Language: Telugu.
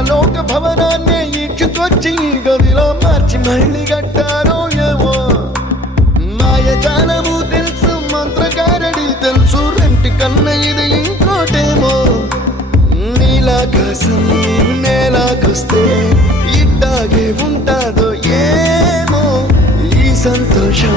పరలోక భవనాన్ని ఈడ్చుకొచ్చి గదిలో మార్చి మళ్ళీ కట్టారో ఏమో. మాయజాలము తెలుసు, మంత్రకారడి తెలుసు, రెంటి కన్న ఇది ఇంకోటేమో. నీలాకాశం నేలాకొస్తే ఇట్టాగే ఉంటాదో ఏమో. ఈ సంతోషం